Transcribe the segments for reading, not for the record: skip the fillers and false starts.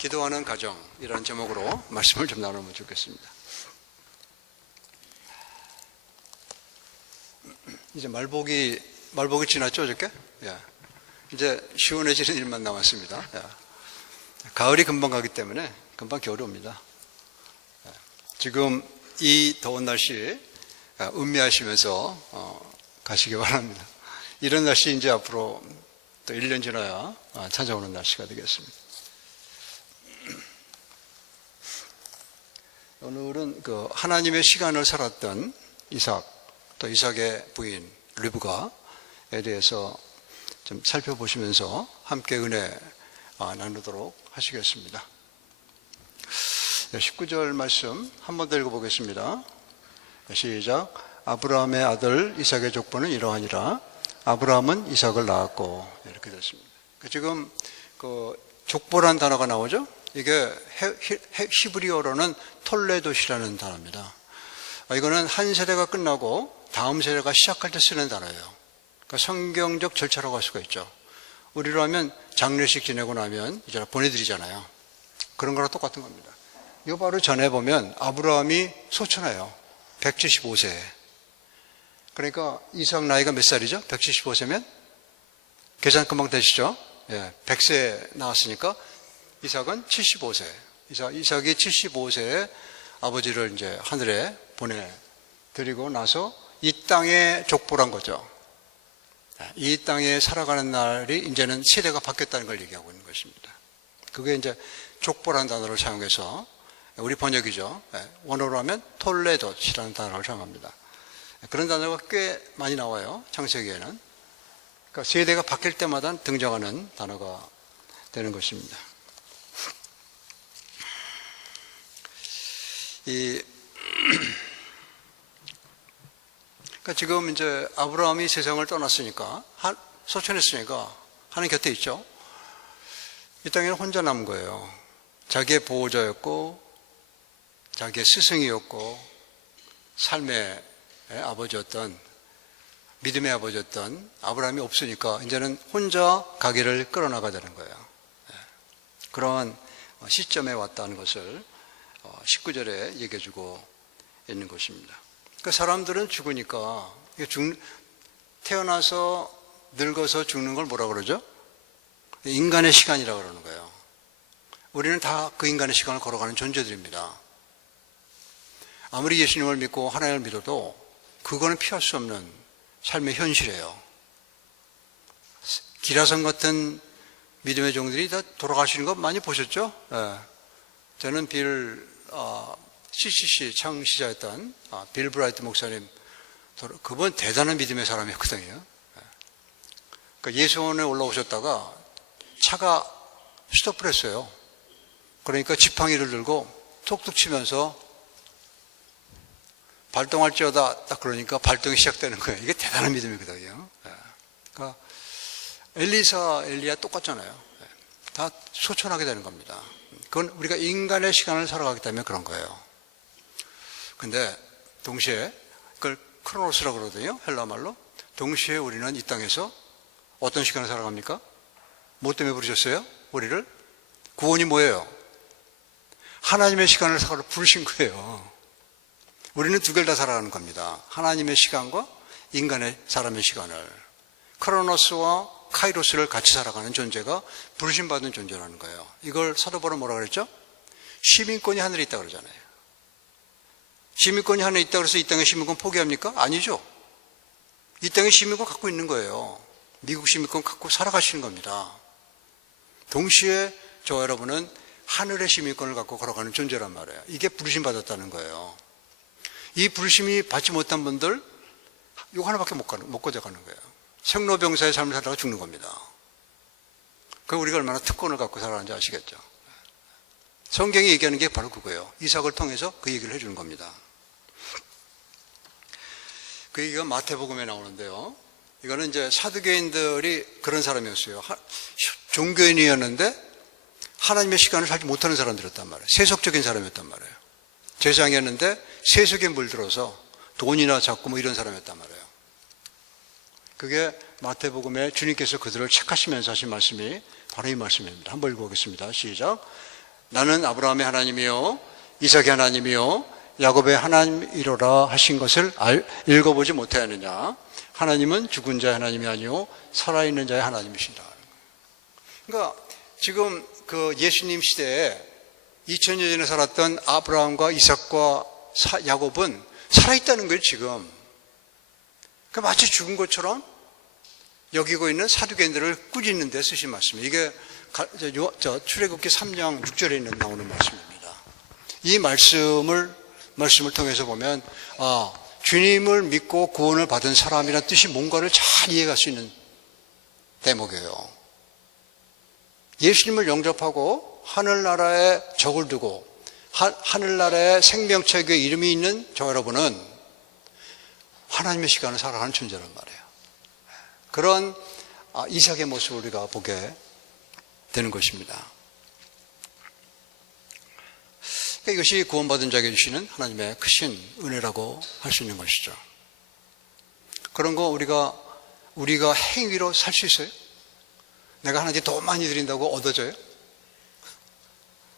기도하는 가정이라는 제목으로 말씀을 좀 나누면 좋겠습니다. 이제 말복이 지났죠, 어저께? 예. 이제 시원해지는 일만 남았습니다. 예. 가을이 금방 가기 때문에 금방 겨울이 옵니다. 예. 지금 이 더운 날씨 음미하시면서 가시기 바랍니다. 이런 날씨 이제 앞으로 또 1년 지나야 찾아오는 날씨가 되겠습니다. 오늘은 그 하나님의 시간을 살았던 이삭, 또 이삭의 부인 르브가에 대해서 좀 살펴보시면서 함께 은혜 나누도록 하시겠습니다. 19절 말씀 한 번 더 읽어보겠습니다. 시작. 아브라함의 아들 이삭의 족보는 이러하니라. 아브라함은 이삭을 낳았고, 이렇게 됐습니다. 지금 그 족보란 단어가 나오죠? 이게 히브리어로는 톨레도시라는 단어입니다. 이거는 한 세대가 끝나고 다음 세대가 시작할 때 쓰는 단어예요. 그러니까 성경적 절차라고 할 수가 있죠. 우리로 하면 장례식 지내고 나면 이제 보내드리잖아요. 그런 거랑 똑같은 겁니다. 이 바로 전에 보면 아브라함이 소천해요. 175세. 그러니까 이삭 나이가 몇 살이죠? 175세면? 계산 금방 되시죠? 예, 100세 나왔으니까 이삭은 75세. 이삭이 75세에 아버지를 이제 하늘에 보내드리고 나서 이 땅의 족보란 거죠. 이 땅에 살아가는 날이 이제는 세대가 바뀌었다는 걸 얘기하고 있는 것입니다. 그게 이제 족보라는 단어를 사용해서 우리 번역이죠. 원어로 하면 톨레도시라는 단어를 사용합니다. 그런 단어가 꽤 많이 나와요. 창세기에는. 그러니까 세대가 바뀔 때마다 등장하는 단어가 되는 것입니다. 그러니까 지금 이제 아브라함이 세상을 떠났으니까, 소천했으니까 하나님 곁에 있죠. 이 땅에는 혼자 남은 거예요. 자기의 보호자였고, 자기의 스승이었고, 삶의 아버지였던, 믿음의 아버지였던 아브라함이 없으니까 이제는 혼자 가게를 끌어나가야 되는 거예요. 그러한 시점에 왔다는 것을 19절에 얘기해주고 있는 것입니다. 그러니까 사람들은 죽으니까 태어나서 늙어서 죽는 걸 뭐라 그러죠? 인간의 시간이라고 그러는 거예요. 우리는 다 그 인간의 시간을 걸어가는 존재들입니다. 아무리 예수님을 믿고 하나님을 믿어도 그거는 피할 수 없는 삶의 현실이에요. 기라성 같은 믿음의 종들이 다 돌아가시는 거 많이 보셨죠? 네. 저는 CCC 창시자였던 빌 브라이트 목사님, 그분 대단한 믿음의 사람이었거든요. 그러니까 예수원에 올라오셨다가 차가 스톱을 했어요. 그러니까 지팡이를 들고 톡톡 치면서 발동할지어다 딱 그러니까 발동이 시작되는 거예요. 이게 대단한 믿음이거든요. 그러니까 엘리야 똑같잖아요. 다 소천하게 되는 겁니다. 그건 우리가 인간의 시간을 살아가기 때문에 그런 거예요. 근데 동시에 그걸 크로노스라고 그러거든요. 헬라 말로. 동시에 우리는 이 땅에서 어떤 시간을 살아갑니까? 뭐 때문에 부르셨어요? 우리를? 구원이 뭐예요? 하나님의 시간을 살아 부르신 거예요. 우리는 두 개를 다 살아가는 겁니다. 하나님의 시간과 인간의 사람의 시간을. 크로노스와 카이로스를 같이 살아가는 존재가 부르심받은 존재라는 거예요. 이걸 사도 바울은 뭐라 그랬죠? 시민권이 하늘에 있다고 그러잖아요. 시민권이 하늘에 있다고 해서 이 땅의 시민권 포기합니까? 아니죠. 이 땅의 시민권 갖고 있는 거예요. 미국 시민권 갖고 살아가시는 겁니다. 동시에 저와 여러분은 하늘의 시민권을 갖고 걸어가는 존재란 말이에요. 이게 부르심받았다는 거예요. 이 부르심이 받지 못한 분들 이거 하나밖에 못 가져가는 거예요. 생로병사의 삶을 살다가 죽는 겁니다. 그 우리가 얼마나 특권을 갖고 살아가는지 아시겠죠? 성경이 얘기하는 게 바로 그거예요. 이삭을 통해서 그 얘기를 해주는 겁니다. 그 얘기가 마태복음에 나오는데요. 이거는 이제 사두개인들이 그런 사람이었어요. 종교인이었는데 하나님의 시간을 살지 못하는 사람들이었단 말이에요. 세속적인 사람이었단 말이에요. 제사장이었는데 세속에 물들어서 돈이나 잡고 뭐 이런 사람이었단 말이에요. 그게 마태복음에 주님께서 그들을 책하시면서 하신 말씀이 바로 이 말씀입니다. 한번 읽어보겠습니다. 시작. 나는 아브라함의 하나님이요 이삭의 하나님이요 야곱의 하나님이로라 하신 것을 읽어보지 못하느냐. 하나님은 죽은 자의 하나님이 아니요 살아있는 자의 하나님이시다. 그러니까 지금 그 예수님 시대에 2000년 전에 살았던 아브라함과 이삭과 야곱은 살아있다는 거예요 지금. 그러니까 마치 죽은 것처럼 여기고 있는 사두개인들을 꾸짖는 데 쓰신 말씀이에요. 이게 출애굽기 3장 6절에 나오는 말씀입니다. 이 말씀을 통해서 보면 주님을 믿고 구원을 받은 사람이라는 뜻이 뭔가를 잘 이해할 수 있는 대목이에요. 예수님을 영접하고 하늘나라에 적을 두고 하늘나라에 생명책에 이름이 있는 저 여러분은 하나님의 시간을 살아가는 존재란 말이에요. 그런 이삭의 모습을 우리가 보게 되는 것입니다. 그러니까 이것이 구원받은 자에게 주시는 하나님의 크신 은혜라고 할 수 있는 것이죠. 그런 거 우리가 행위로 살 수 있어요? 내가 하나님께 돈 많이 드린다고 얻어져요?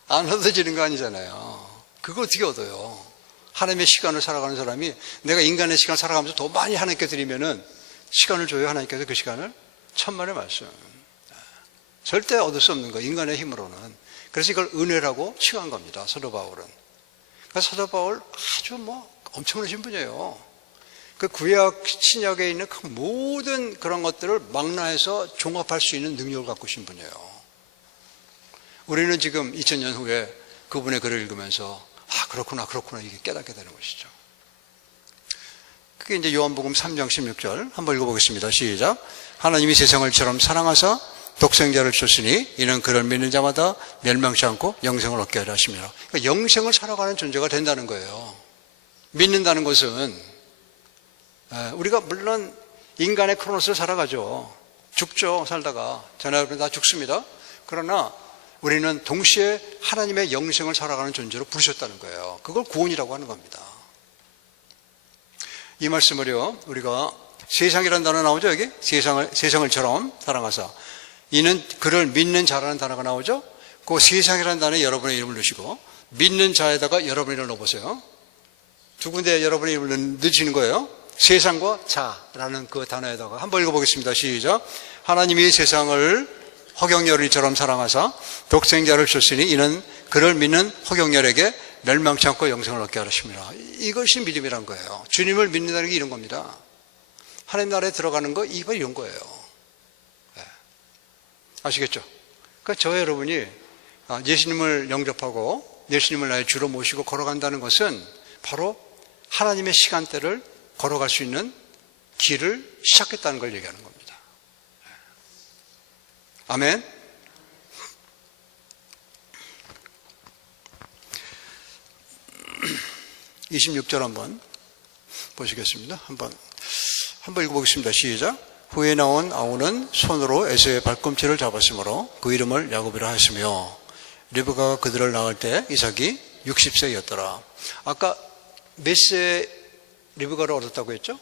안 얻어지는 거 아니잖아요. 그걸 어떻게 얻어요? 하나님의 시간을 살아가는 사람이 내가 인간의 시간을 살아가면서 돈 많이 하나님께 드리면은 시간을 줘요. 하나님께서 그 시간을. 천만의 말씀. 절대 얻을 수 없는 거예요. 인간의 힘으로는. 그래서 이걸 은혜라고 칭한 겁니다. 사도 바울은. 그러니까 사도 바울 아주 엄청나신 분이에요. 그 구약 신약에 있는 그 모든 그런 것들을 망라해서 종합할 수 있는 능력을 갖고 계신 분이에요. 우리는 지금 2000년 후에 그분의 글을 읽으면서 그렇구나 이게 깨닫게 되는 것이죠. 그게 이제 요한복음 3장 16절 한번 읽어보겠습니다. 시작. 하나님이 세상을 처럼 사랑하사 독생자를 줬으니 이는 그를 믿는 자마다 멸망치 않고 영생을 얻게 하려 하십니다. 그러니까 영생을 살아가는 존재가 된다는 거예요. 믿는다는 것은 우리가 물론 인간의 크로노스를 살아가죠. 죽죠. 살다가 저녁에 다 죽습니다. 그러나 우리는 동시에 하나님의 영생을 살아가는 존재로 부르셨다는 거예요. 그걸 구원이라고 하는 겁니다. 이 말씀을요 우리가 세상이라는 단어 나오죠. 여기 세상을처럼 사랑하사 이는 그를 믿는 자라는 단어가 나오죠. 그 세상이라는 단어에 여러분의 이름을 넣으시고 믿는 자에다가 여러분의 이름을 넣어보세요. 두 군데 여러분의 이름을 넣으시는 거예요. 세상과 자라는 그 단어에다가 한번 읽어보겠습니다. 시작. 하나님이 세상을 허경열이처럼 사랑하사 독생자를 줬으니 이는 그를 믿는 허경열에게 멸망치 않고 영생을 얻게 하십니다. 이것이 믿음이란 거예요. 주님을 믿는다는 게 이런 겁니다. 하나님 나라에 들어가는 거 이거 이런 거예요. 네. 아시겠죠? 그러니까 저 여러분이 예수님을 영접하고 예수님을 나의 주로 모시고 걸어간다는 것은 바로 하나님의 시간대를 걸어갈 수 있는 길을 시작했다는 걸 얘기하는 겁니다. 아멘. (26절) 한번 보시겠습니다. 한번 읽어보겠습니다. 시작. 후에 나온 아우는 손으로 에서의 발꿈치를 잡았으므로 그 이름을 야곱이라 하였으며 리브가가 그들을 낳을 때 이삭이 60세였더라. 아까 몇 세에 리브가를 얻었다고 했죠?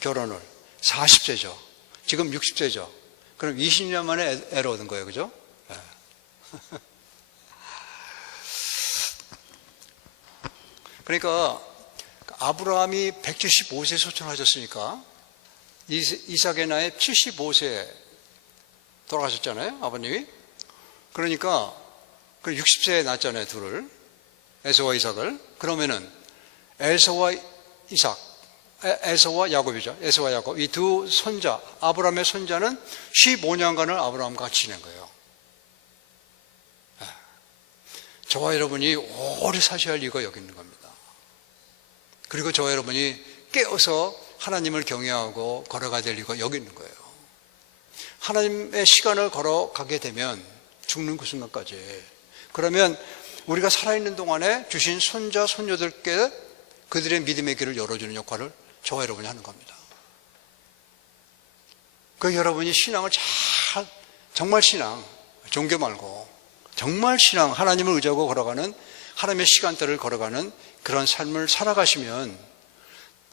결혼을 40세죠. 지금 60세죠. 그럼 20년 만에 애를 얻은 거예요. 그죠? 네. 그러니까 아브라함이 175세에 소천하셨으니까 이삭의 나이 75세에 돌아가셨잖아요. 아버님이. 그러니까 60세에 낳았잖아요. 둘을. 에서와 이삭을. 그러면은 에서와 야곱이죠. 에서와 야곱. 이 두 손자, 아브라함의 손자는 15년간을 아브라함과 같이 지낸 거예요. 저와 여러분이 오래 사셔야 할 이유가 여기 있는 겁니다. 그리고 저와 여러분이 깨어서 하나님을 경외하고 걸어가야 될 이유가 여기 있는 거예요. 하나님의 시간을 걸어가게 되면 죽는 그 순간까지. 그러면 우리가 살아있는 동안에 주신 손자, 손녀들께 그들의 믿음의 길을 열어주는 역할을 저와 여러분이 하는 겁니다. 그 여러분이 신앙을 정말 신앙, 종교 말고 정말 신앙, 하나님을 의지하고 걸어가는 하나님의 시간대를 걸어가는 그런 삶을 살아가시면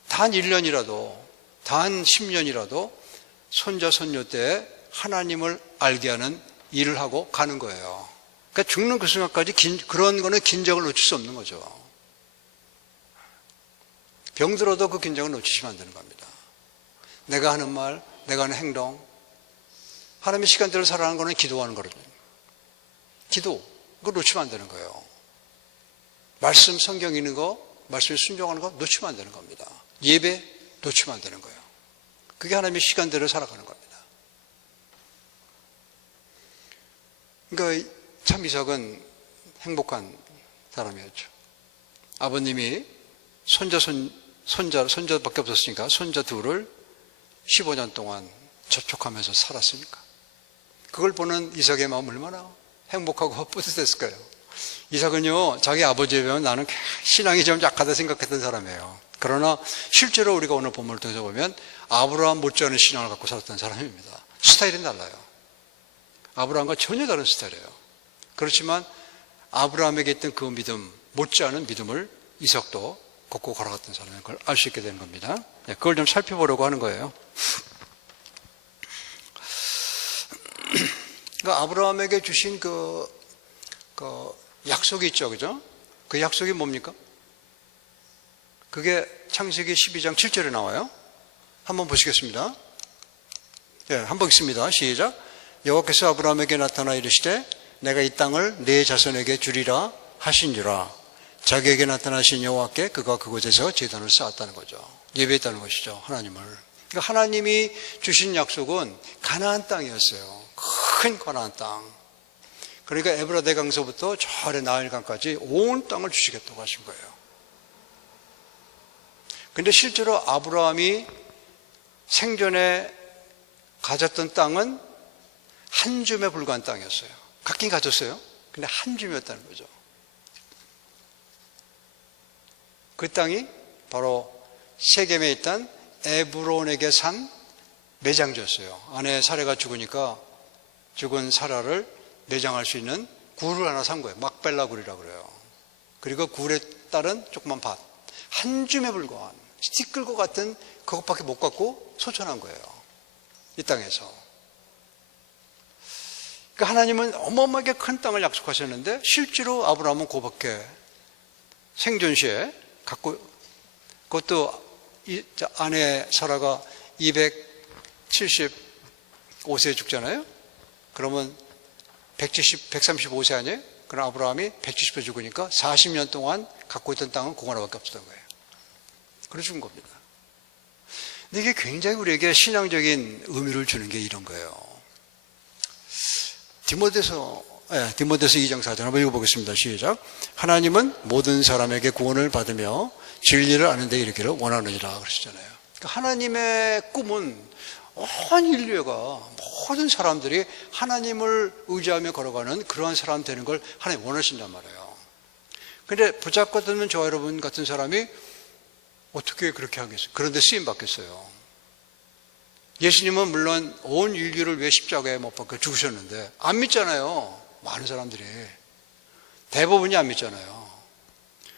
단 1년이라도 단 10년이라도 손자, 손녀 때 하나님을 알게 하는 일을 하고 가는 거예요. 그러니까 죽는 그 순간까지 그런 거는 긴장을 놓칠 수 없는 거죠. 병들어도 그 긴장을 놓치시면 안 되는 겁니다. 내가 하는 말, 내가 하는 행동, 하나님의 시간대로 살아가는 거는 기도하는 거거든요. 기도, 그거 놓치면 안 되는 거예요. 말씀, 성경 읽는 거, 말씀에 순종하는 거 놓치면 안 되는 겁니다. 예배 놓치면 안 되는 거예요. 그게 하나님의 시간대로 살아가는 겁니다. 그러니까 참 이삭은 행복한 사람이었죠. 아버님이 손자밖에 없었으니까 손자 둘을 15년 동안 접촉하면서 살았으니까 그걸 보는 이삭의 마음 얼마나 행복하고 뿌듯했을까요? 이삭은요, 자기 아버지에 비하면 나는 신앙이 좀 약하다 생각했던 사람이에요. 그러나 실제로 우리가 오늘 본문을 통해서 보면 아브라함 못지않은 신앙을 갖고 살았던 사람입니다. 스타일은 달라요. 아브라함과 전혀 다른 스타일이에요. 그렇지만 아브라함에게 있던 그 믿음, 못지않은 믿음을 이삭도 걷고 걸어갔던 사람인 걸 알 수 있게 되는 겁니다. 그걸 좀 살펴보려고 하는 거예요. 그러니까 아브라함에게 주신 그 약속이 있죠, 그죠? 그 약속이 뭡니까? 그게 창세기 12장 7절에 나와요. 한번 보시겠습니다. 예, 한번 읽습니다. 시작. 여호와께서 아브라함에게 나타나 이르시되 내가 이 땅을 네 자손에게 주리라 하신지라. 자기에게 나타나신 여호와께 그가 그곳에서 제단을 쌓았다는 거죠. 예배했다는 것이죠, 하나님을. 그러니까 하나님이 주신 약속은 가나안 땅이었어요. 큰 가나안 땅. 그러니까 에브라데 강서부터 저 아래 나일강까지 온 땅을 주시겠다고 하신 거예요. 근데 실제로 아브라함이 생전에 가졌던 땅은 한 줌에 불과한 땅이었어요. 갖긴 가졌어요. 근데 한 줌이었다는 거죠. 그 땅이 바로 세겜에 있던 에브론에게 산 매장지였어요. 아내 사라가 죽으니까 죽은 사라를 매장할 수 있는 굴을 하나 산 거예요. 막벨라 굴이라고 그래요. 그리고 굴에 따른 조그만 밭. 한 줌에 불과한 티끌과 같은 그것밖에 못 갖고 소천한 거예요. 이 땅에서. 그러니까 하나님은 어마어마하게 큰 땅을 약속하셨는데 실제로 아브라함은 그밖에 생존시에 갖고, 그것도 아내 사라가 275세에 죽잖아요. 그러면 135세 아니에요? 그럼 아브라함이 170세 죽으니까 40년 동안 갖고 있던 땅은 그 하나밖에 없었던 거예요. 그래 죽은 겁니다. 근데 이게 굉장히 우리에게 신앙적인 의미를 주는 게 이런 거예요. 디모데서 2장 4절 한번 읽어보겠습니다. 시작. 하나님은 모든 사람에게 구원을 받으며 진리를 아는 데 이르기를 원하느니라 그러시잖아요. 그러니까 하나님의 꿈은 온 인류가 모든 사람들이 하나님을 의지하며 걸어가는 그러한 사람 되는 걸 하나님 원하신단 말이에요. 그런데 붙잡고 듣는 저 여러분 같은 사람이 어떻게 그렇게 하겠어요? 그런데 쓰임 받겠어요. 예수님은 물론 온 인류를 위해 십자가에 못 박혀 죽으셨는데 안 믿잖아요. 많은 사람들이. 대부분이 안 믿잖아요.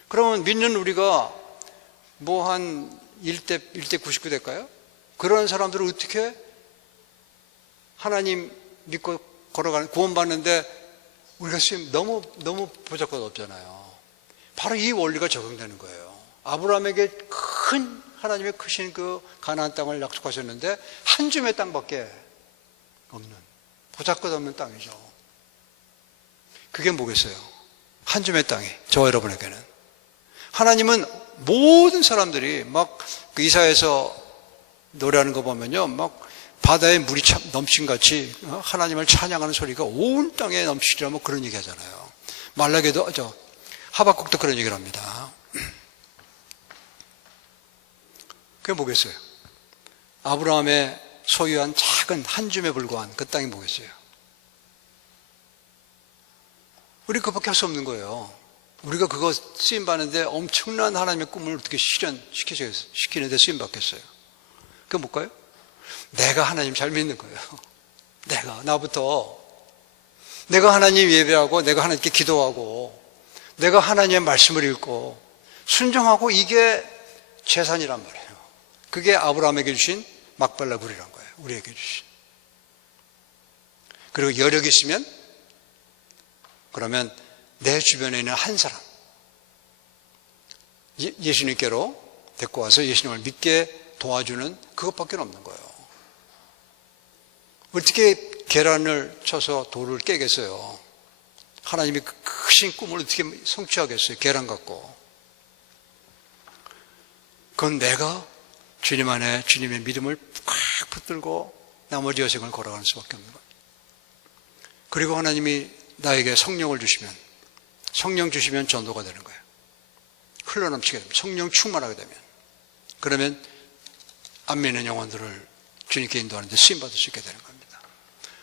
그러면 믿는 우리가 뭐 한 1대 99 될까요? 그런 사람들을 어떻게 하나님 믿고 걸어가는, 구원받는데 우리가 쓰임 너무 보잘것 없잖아요. 바로 이 원리가 적용되는 거예요. 아브라함에게 큰 하나님의 크신 그 가나안 땅을 약속하셨는데 한 줌의 땅밖에 없는, 보잘것없는 땅이죠. 그게 뭐겠어요? 한 줌의 땅이 저와 여러분에게는. 하나님은 모든 사람들이 막 그 이사야에서 노래하는 거 보면요, 막 바다에 물이 넘친같이 하나님을 찬양하는 소리가 온 땅에 넘치리라 뭐 그런 얘기 하잖아요. 말라기도 하박국도 그런 얘기를 합니다. 그게 뭐겠어요? 아브라함의 소유한 작은 한 줌에 불과한 그 땅이 뭐겠어요? 우리 그밖에 할 수 없는 거예요. 우리가 그거 쓰임받는데 엄청난 하나님의 꿈을 어떻게 실현시키는데 쓰임받겠어요? 그게 뭘까요? 내가 하나님 잘 믿는 거예요. 나부터. 내가 하나님 예배하고, 내가 하나님께 기도하고, 내가 하나님의 말씀을 읽고, 순종하고, 이게 재산이란 말이에요. 그게 아브라함에게 주신 막발라 굴이란 거예요. 우리에게 주신. 그리고 여력이 있으면 그러면 내 주변에 있는 한 사람, 예수님께로 데리고 와서 예수님을 믿게 도와주는 그것밖에 없는 거예요. 어떻게 계란을 쳐서 돌을 깨겠어요? 하나님이 그 크신 꿈을 어떻게 성취하겠어요? 계란 갖고. 그건 내가 주님 안에 주님의 믿음을 꽉 붙들고 나머지 여생을 걸어가는 수밖에 없는 거예요. 그리고 하나님이 나에게 성령을 주시면, 성령 주시면 전도가 되는 거예요. 흘러넘치게 됩니다. 성령 충만하게 되면. 그러면 안 믿는 영혼들을 주님께 인도하는데 쓰임받을 수 있게 되는 겁니다.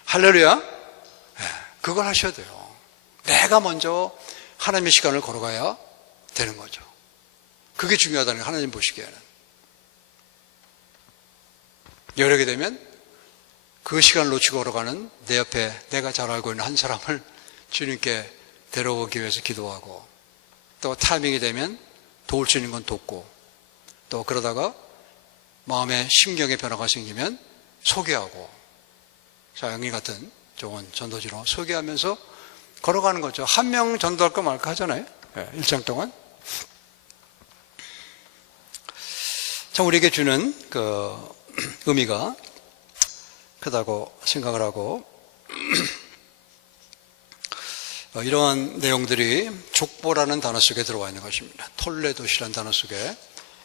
할렐루야. 네, 그걸 하셔야 돼요. 내가 먼저 하나님의 시간을 걸어가야 되는 거죠. 그게 중요하다는 게 하나님 보시기에는. 여력이 되면 그 시간을 놓치고 걸어가는 내 옆에 내가 잘 알고 있는 한 사람을 주님께 데려오기 위해서 기도하고, 또 타이밍이 되면 도울 수 있는 건 돕고, 또 그러다가 마음에 심경의 변화가 생기면 소개하고, 자영이 같은 좋은 전도지로 소개하면서 걸어가는 거죠. 한 명 전도할까 말까 하잖아요. 일정 동안. 참 우리에게 주는 그 의미가 크다고 생각을 하고, 이러한 내용들이 족보라는 단어 속에 들어와 있는 것입니다. 톨레도시라는 단어 속에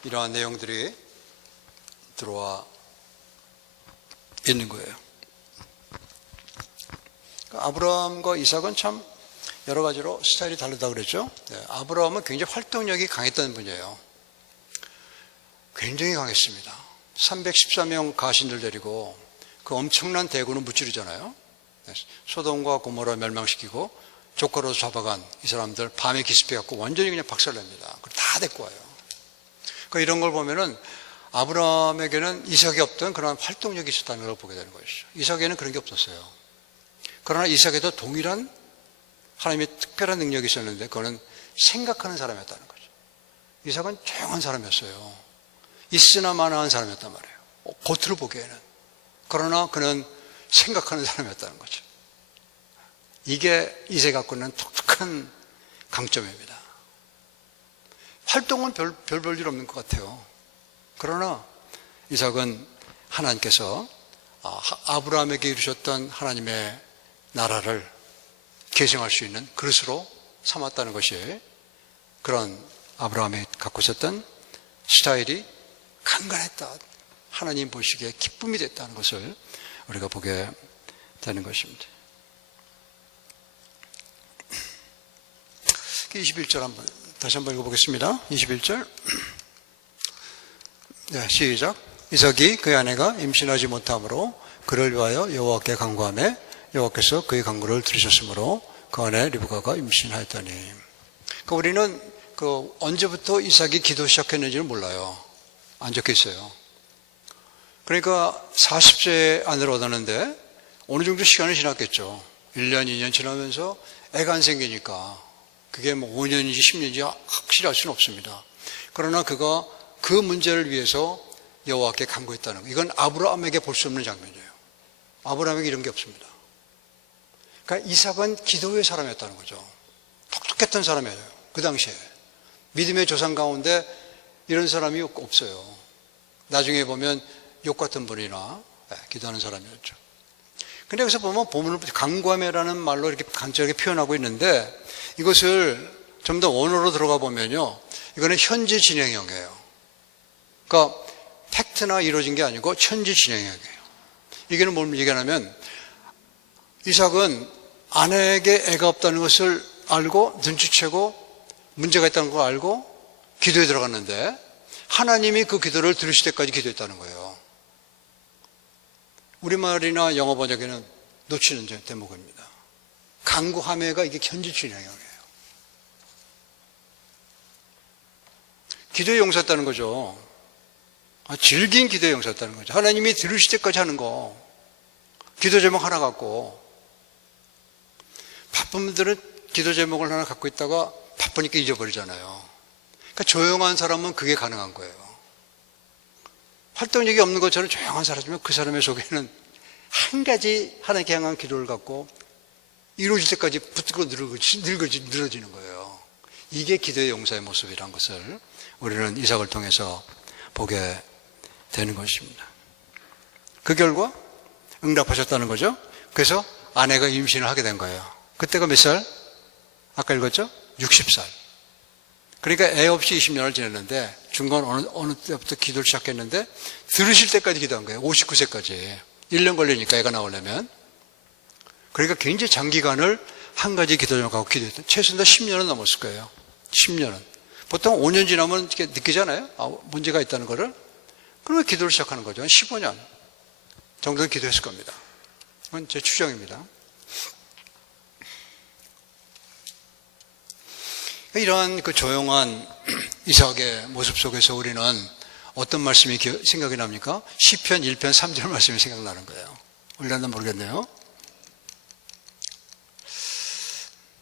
이러한 내용들이 들어와 있는 거예요. 아브라함과 이삭은 참 여러 가지로 스타일이 다르다고 그랬죠. 아브라함은 굉장히 활동력이 강했던 분이에요. 굉장히 강했습니다. 314명 가신들 데리고 그 엄청난 대군을 무찌르잖아요. 소돔과 고모라 멸망시키고 조커로 잡아간 이 사람들 밤에 기습해갖고 완전히 그냥 박살냅니다. 다 데리고 와요. 그러니까 이런 걸 보면은 아브라함에게는 이삭이 없던 그런 활동력이 있었다는 걸 보게 되는 것이죠. 이삭에는 그런 게 없었어요. 그러나 이삭에도 동일한 하나님의 특별한 능력이 있었는데 그거는 생각하는 사람이었다는 거죠. 이삭은 조용한 사람이었어요. 있으나 마나한 사람이었단 말이에요. 겉으로 보기에는. 그러나 그는 생각하는 사람이었다는 거죠. 이게 이삭이 갖고 있는 독특한 강점입니다. 활동은 별 볼 일 없는 것 같아요. 그러나 이삭은 하나님께서 아브라함에게 이루셨던 하나님의 나라를 계승할 수 있는 그릇으로 삼았다는 것이 그런 아브라함이 갖고 있었던 스타일이 강건했다. 하나님 보시기에 기쁨이 됐다는 것을 우리가 보게 되는 것입니다. 21절 다시 한번 읽어보겠습니다. 21절. 네, 시작. 이삭이 그의 아내가 임신하지 못함으로 그를 위하여 여호와께 간구하매 여호와께서 그의 간구를 들으셨으므로 그 아내 리브가가 임신하였더니. 그러니까 우리는 언제부터 이삭이 기도 시작했는지는 몰라요. 안 적혀 있어요. 그러니까 40세 아내를 얻었는데 어느 정도 시간이 지났겠죠. 1년, 2년 지나면서 애가 안 생기니까 그게 뭐 5년인지 10년인지 확실히 알 수는 없습니다. 그러나 그가 그 문제를 위해서 여호와께 간구했다는 거. 이건 아브라함에게 볼 수 없는 장면이에요. 아브라함에게 이런 게 없습니다. 그러니까 이삭은 기도의 사람이었다는 거죠. 똑똑했던 사람이에요. 그 당시에. 믿음의 조상 가운데 이런 사람이 없어요. 나중에 보면 욕 같은 분이나 기도하는 사람이었죠. 근데 여기서 보면 본문을 간구하매라는 말로 이렇게 간절하게 표현하고 있는데 이것을 좀 더 원어로 들어가 보면요. 이거는 현재 진행형이에요. 그러니까 팩트나 이루어진 게 아니고 현재 진행형이에요. 이게는 뭘 얘기하냐면 이삭은 아내에게 애가 없다는 것을 알고 눈치채고 문제가 있다는 걸 알고 기도에 들어갔는데 하나님이 그 기도를 들으실 때까지 기도했다는 거예요. 우리말이나 영어 번역에는 놓치는 대목입니다. 간구하매가 이게 현재 진행형이에요. 기도에 용서했다는 거죠. 질긴 기도에 용서했다는 거죠. 하나님이 들으실 때까지 하는 거. 기도 제목 하나 갖고. 바쁜 분들은 기도 제목을 하나 갖고 있다가 바쁘니까 잊어버리잖아요. 그러니까 조용한 사람은 그게 가능한 거예요. 활동력이 없는 것처럼 조용한 사람이면 그 사람의 속에는 한 가지 하나님께 향한 기도를 갖고 이루어질 때까지 붙들고 늘어지는 거예요. 이게 기도의 용사의 모습이란 것을 우리는 이삭을 통해서 보게 되는 것입니다. 그 결과 응답하셨다는 거죠. 그래서 아내가 임신을 하게 된 거예요. 그때가 몇 살? 아까 읽었죠? 60살. 그러니까 애 없이 20년을 지냈는데 중간 어느 때부터 기도를 시작했는데 들으실 때까지 기도한 거예요. 59세까지. 1년 걸리니까 애가 나오려면. 그러니까 굉장히 장기간을 한 가지 기도를 갖고 기도했던, 최소한 10년은 넘었을 거예요. 10년은. 보통 5년 지나면 이렇게 느끼잖아요. 문제가 있다는 거를. 그러면 기도를 시작하는 거죠. 한 15년 정도는 기도했을 겁니다. 그건 제 추정입니다. 이러한 그 조용한 이삭의 모습 속에서 우리는 어떤 말씀이 생각이 납니까? 시편 1편 3절 말씀이 생각나는 거예요. 올렸나 모르겠네요.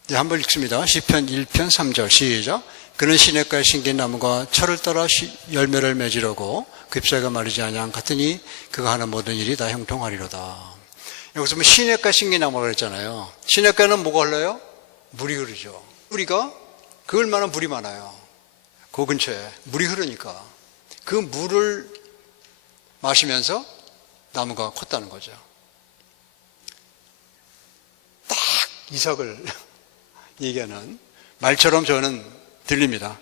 네, 한번 읽습니다. 시편 1편 3절 시작. 그는 시냇가에 심긴 나무가 철을 따라 열매를 맺으려고 그 잎사귀가 마르지 아니함 같으니 그가 하는 모든 일이 다 형통하리로다. 여기서 뭐 시냇가에 심긴 나무라고 했잖아요. 시냇가에는 뭐가 흘러요? 물이 흐르죠. 뿌리가 그 얼마나 물이 많아요. 그 근처에 물이 흐르니까 그 물을 마시면서 나무가 컸다는 거죠. 딱 이삭을 얘기하는 말처럼 저는 들립니다.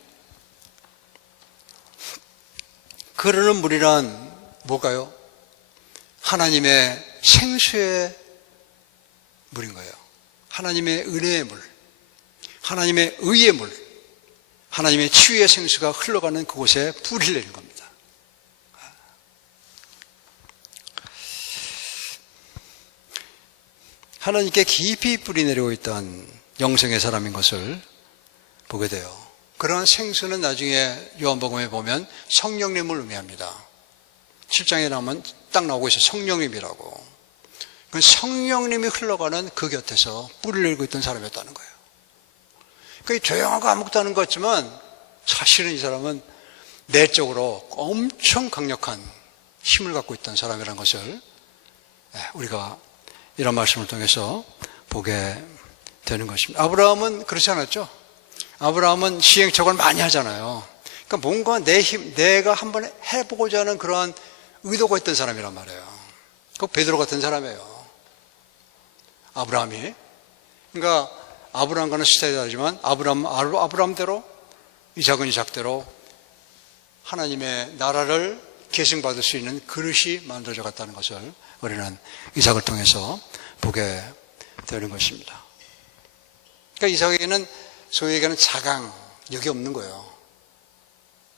흐르는 물이란 뭘까요? 하나님의 생수의 물인 거예요. 하나님의 은혜의 물, 하나님의 의의 물, 하나님의 치유의 생수가 흘러가는 그곳에 뿌리를 내는 겁니다. 하나님께 깊이 뿌리 내리고 있던 영성의 사람인 것을 보게 돼요. 그러한 생수는 나중에 요한복음에 보면 성령님을 의미합니다. 7장에 나오면 딱 나오고 있어요. 성령님이라고. 성령님이 흘러가는 그 곁에서 뿌리를 내리고 있던 사람이었다는 거예요. 그러니까 조용하고 아무것도 하는 것 같지만 사실은 이 사람은 내적으로 엄청 강력한 힘을 갖고 있던 사람이라는 것을 우리가 이런 말씀을 통해서 보게 되는 것입니다. 아브라함은 그렇지 않았죠? 아브라함은 시행착오를 많이 하잖아요. 그러니까 뭔가 내가 한번 해보고자 하는 그러한 의도가 있던 사람이란 말이에요. 그 베드로 같은 사람이에요. 아브라함이. 그러니까 아브라함과는 스타일이 다르지만 아브라함대로, 이삭은 이삭대로 하나님의 나라를 계승받을 수 있는 그릇이 만들어져 갔다는 것을 우리는 이삭을 통해서 보게 되는 것입니다. 그러니까 이삭에게는 소위 얘기하는 자강력이 없는 거예요.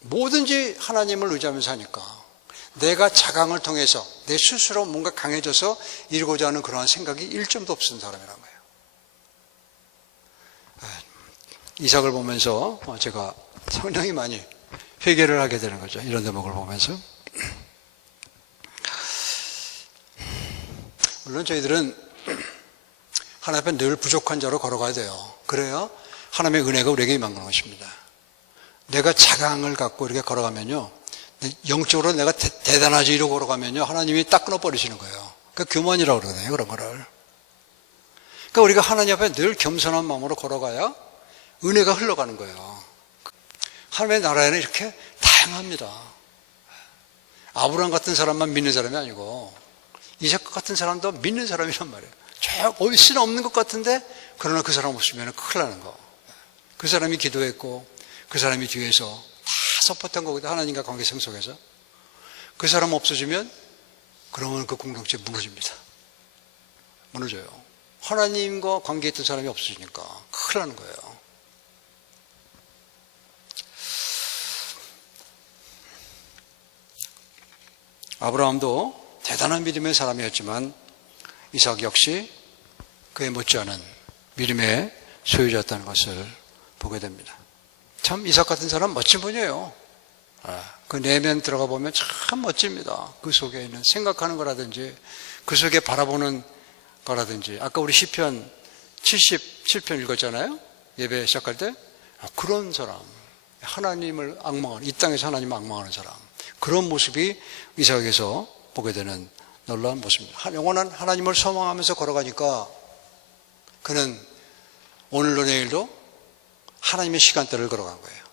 뭐든지 하나님을 의지하면서 하니까 내가 자강을 통해서 내 스스로 뭔가 강해져서 이루고자 하는 그러한 생각이 1점도 없는 사람이란 거예요. 이삭을 보면서 제가 상당히 많이 회개를 하게 되는 거죠. 이런 대목을 보면서. 물론 저희들은 하나님 앞에 늘 부족한 자로 걸어가야 돼요. 그래야 하나님의 은혜가 우리에게 임하는 것입니다. 내가 자강을 갖고 이렇게 걸어가면요, 영적으로 내가 대단하지 이러고 걸어가면요, 하나님이 딱 끊어버리시는 거예요. 그 교만이라고 그러거든요, 그런 거를. 그러니까 우리가 하나님 앞에 늘 겸손한 마음으로 걸어가야 은혜가 흘러가는 거예요. 하나님의 나라에는 이렇게 다양합니다. 아브라함 같은 사람만 믿는 사람이 아니고 이삭 같은 사람도 믿는 사람이란 말이에요. 저 올수는 없는 것 같은데 그러나 그 사람 없으면 큰일 나는 거. 그 사람이 기도했고 그 사람이 뒤에서 다 서포트한 거거든요. 하나님과 관계성 속에서. 그 사람 없어지면 그러면 그 공동체 무너집니다. 무너져요. 하나님과 관계했던 사람이 없어지니까 큰일 나는 거예요. 아브라함도 대단한 믿음의 사람이었지만 이삭 역시 그에 못지않은 믿음의 소유자였다는 것을 보게 됩니다. 참 이삭 같은 사람 멋진 분이에요. 그 내면 들어가 보면 참 멋집니다. 그 속에 있는 생각하는 거라든지 그 속에 바라보는 거라든지. 아까 우리 시편 77편 읽었잖아요. 예배 시작할 때. 그런 사람, 하나님을 앙망하는, 이 땅에서 하나님을 앙망하는 사람, 그런 모습이 이삭에게서 보게 되는 놀라운 모습입니다. 영원한 하나님을 소망하면서 걸어가니까 그는 오늘로 내일도 하나님의 시간대를 걸어간 거예요.